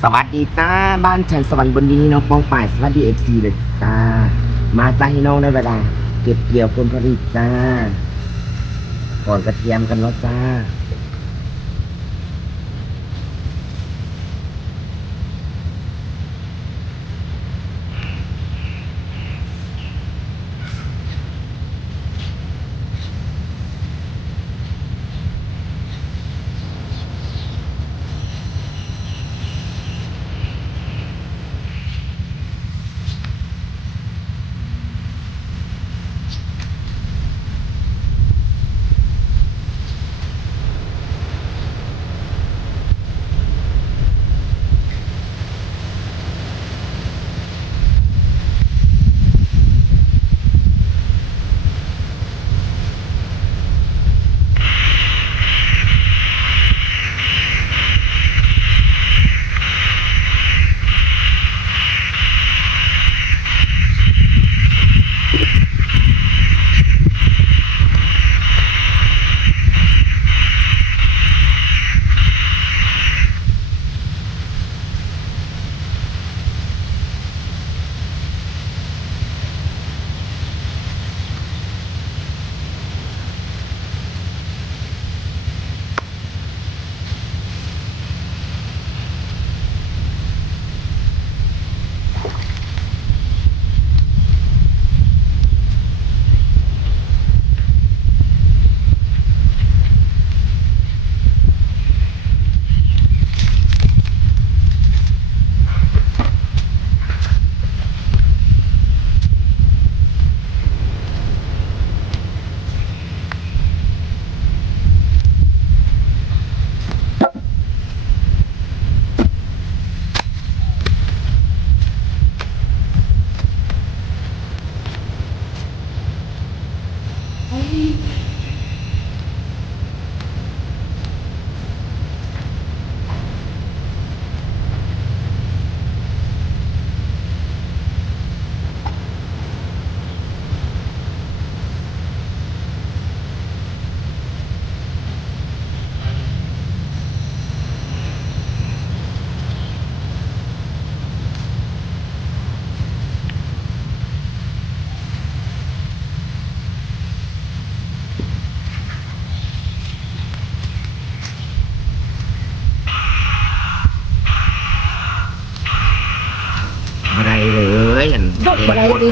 สวัสดีจ้าบ้านฉันสวรรค์บนนี้น้องป้องป่ายสวัสดีเอฟซีเลยจ้ามาจ้าให้น้องได้เวลาเก็บเกี่ยวผลผลิตจ้าก่อนกระเทียมกันแล้วจ้า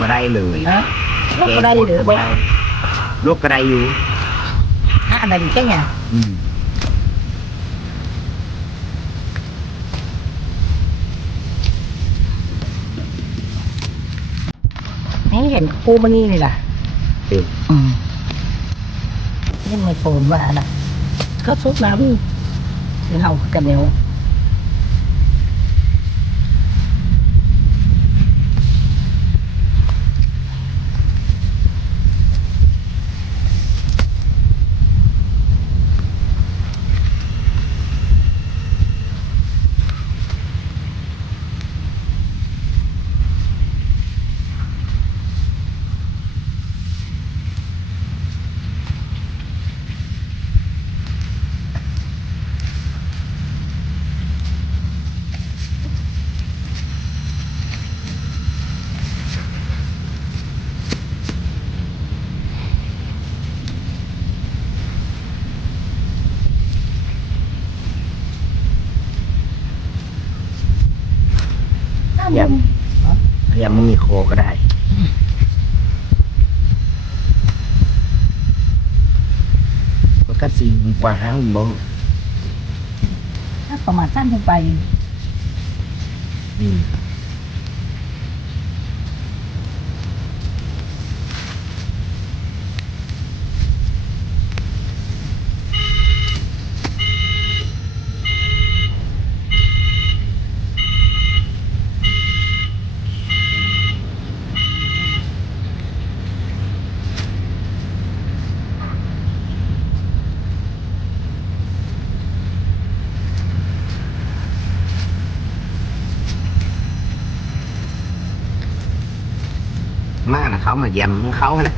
กบ่ได้ดิมาได้เลยฮะลูกก็ได้หรือบ่ลูกกระไดอยู่ฮะอันนั้นแค่ไงอืมนี่เห็นกูมันนี่นี่ล่ะเต็มอืมนี่ไม่โฟนว่านะก็ซุกน้ำคือเฮากันเหนีย ยำยำไม่มีโคก็ได้ มันก็สีกว่าห้างบ่ถ้าประมาณสั้นลงไป อืม má là không là dầm nó khấu hết á,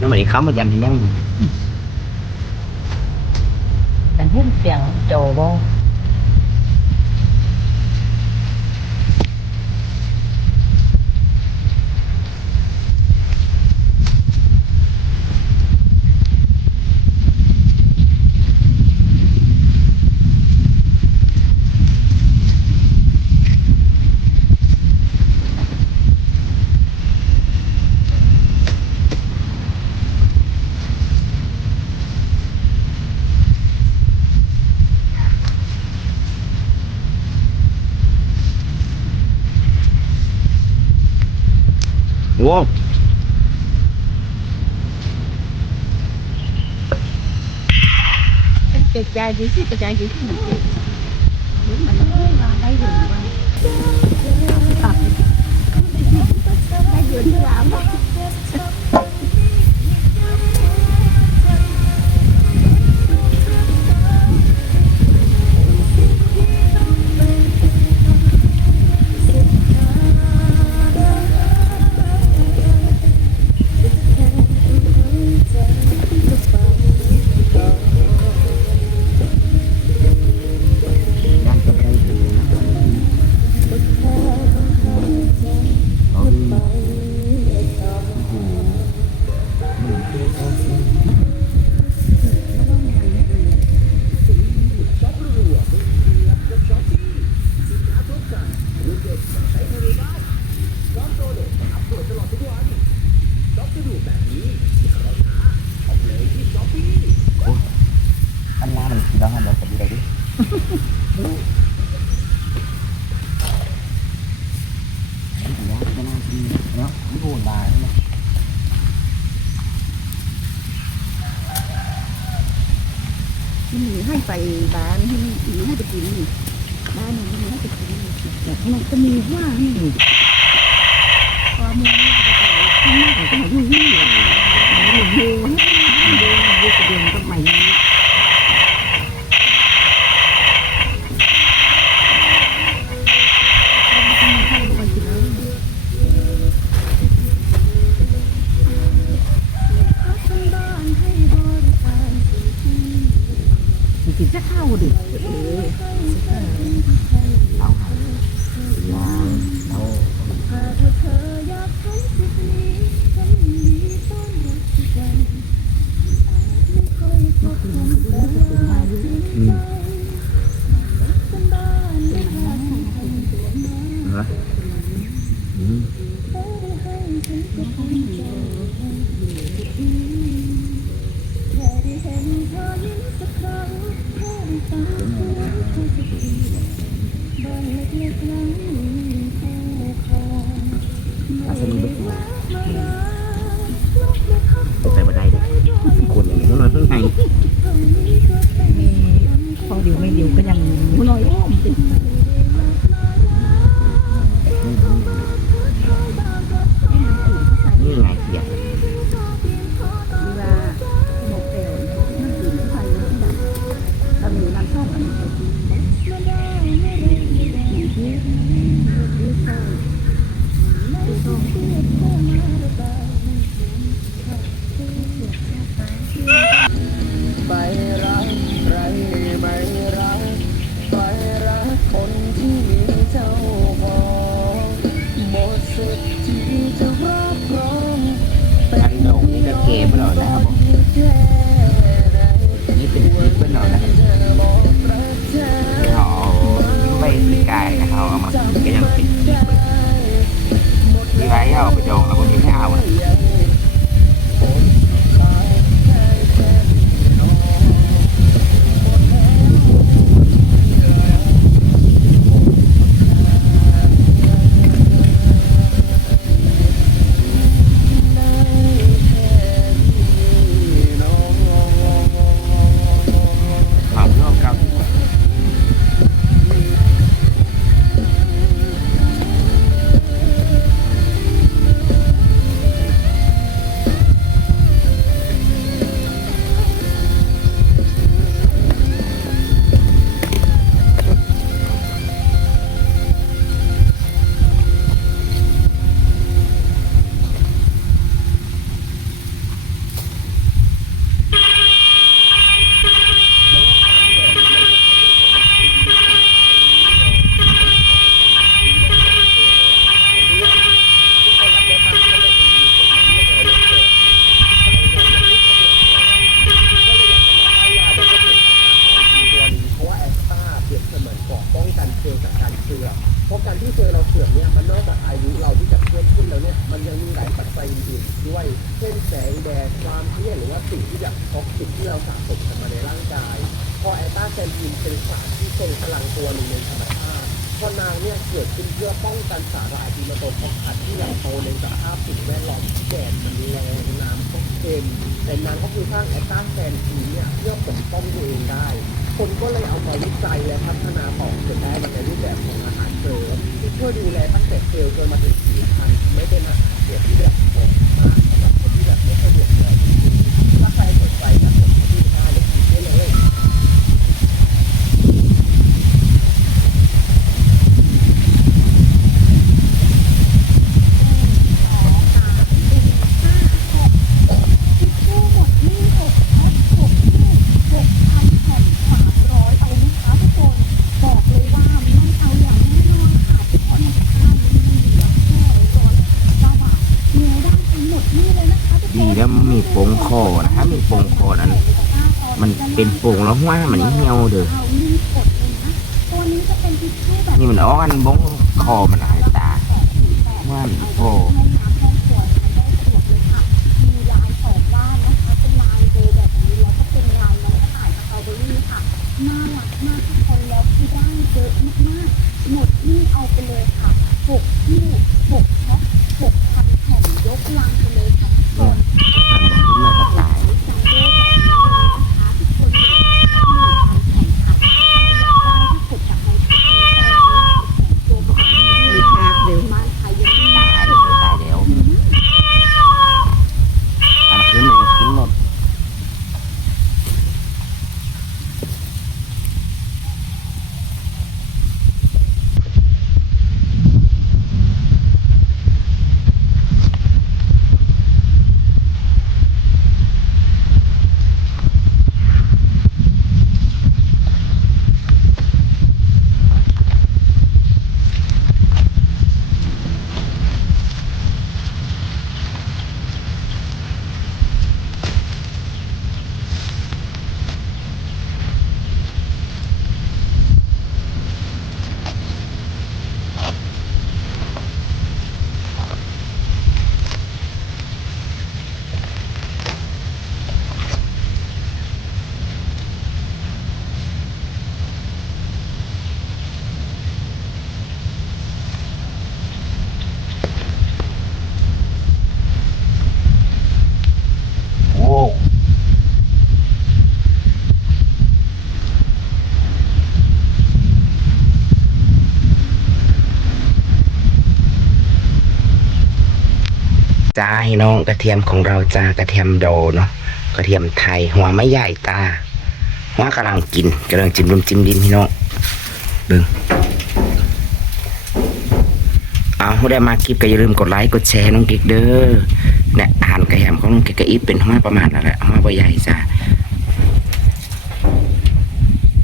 nó mà đi khấu mà dầm thì nhắn. Mình hết tiền trồ vô. đủ không cái chai gì cái chai gì cái gì mà nó là đây rồi tập đây vừa chưa làm ใส่บ้านให้หนูให้ไปกินบ้านหนูให้ไปกินแต่มันก็มีว่าให้ ได้นะครับเอามาก็ยังติดที่ไว้เอาไปจองแล้วก็ไม่ให้เอา อเพราะการที่เจอเราเสื่อมเนี่ยมันนอกจากอายุเราที่จะเพิ่มขึ้นแล้วเนี่ยมันยังมีหลายปัจจัยอื่นด้วย เช่นแสงแดดความเครียดหรือว่าสิ่งที่แบบท็อกซิกที่เราสะสมกันมาในร่างกาย พอแอตาแซนดินเป็นสารที่ทรงพลังตัวหนึ่งในธรรมชาติพอนางเนี่ยเกิดขึ้นเพื่อป้องกันสารายดีมาตกของขัดที่เราโตในสภาพสิ่งแวดล้อมแดดมันแรงน้ำ เค็มแต่นางก็คือสร้างแอตตาแฟนทีเนี่ยเพื่อปกป้องตัวเองได้ คนก็เลยเอามาวิจัยและพัฒนาต่อจนได้มาในรูปแบบของอาหารเสริมที่ช่วยดูแลตั้งแต่เซลล์จนมาถึงผิวพรรณไม่เป็นอาหารเสริมที่แบบเหมาะมากสำหรับคนที่แบบไม่สะดวกเลยถ้าใครสนใจนะผมที่ได้เลยคิดได้เลย ทิชชู่หมดนี่หกแพ็คหกนี่หกพันแผ่นสามร้อยเอานะคะทุกคน บอกเลยว่าไม่เอาอย่างแน่นอนค่ะเพราะในตะกร้านี้มันเหลือแค่ร้อยเก้าบาทเนื้อด้านไปหมดนี่เลยนะคะทุกคน ดีแล้วมันมีโป่งคอนะถ้ามีโป่งคอนั้น มันเป็นโป่ง แล้วหัวมันเหี่ยวเด้อเอารีบกดเลยนะตัวนี้จะเป็นทิชชู่แบบนี่มันอ้อนบงคอมันหายตา แปดถึงแปด ว่าน เอา โอ้ ไปให้น้ำห้องครัวใช้ได้สะดวกเลยค่ะ มีลายสองด้านนะคะ เป็นลายเบย์แบบนี้แล้วก็เป็นลายน้องกระต่ายสตรอเบอรี่ค่ะ น่ารักมากทุกคนแล้วที่ได้เยอะมากๆ หมดนี่เอาไปเลยค่ะหกที่หกแพ็คหกพันแผ่นยกลังไปเลยค่ะทุกคน มันบอกขึ้นมาก็ตาย จัมโบ้แบบนี้เลยนะคะทุกคนหนึ่งการแข่งขันใครอยากได้ที่สุดจากในคลิปนี้ตอนนี้แข่งตัวก่อนมีภาคเร็วมากใครยังไม่ ตายเลยตายแล้วอันขึ้นเลยขึ้นหมด โอ้ จ้าให้น้องกระเทียมของเราจ้ากระเทียมโดเนาะกระเทียมไทยหัวไม่ใหญ่ตาหัวกำลังกินกำลังจิ้มลมจิ้มดินพี่น้องเบิ่งเอาได้มาคลิปก็อย่าลืมกดไลค์กดแชร์น้องกิ๊กเด้อเนี่ยอาหารกระแหมของน้องกิ๊กก็อีฟเป็นหัวประมาณนั่นแหละหัวใบใหญ่จ้า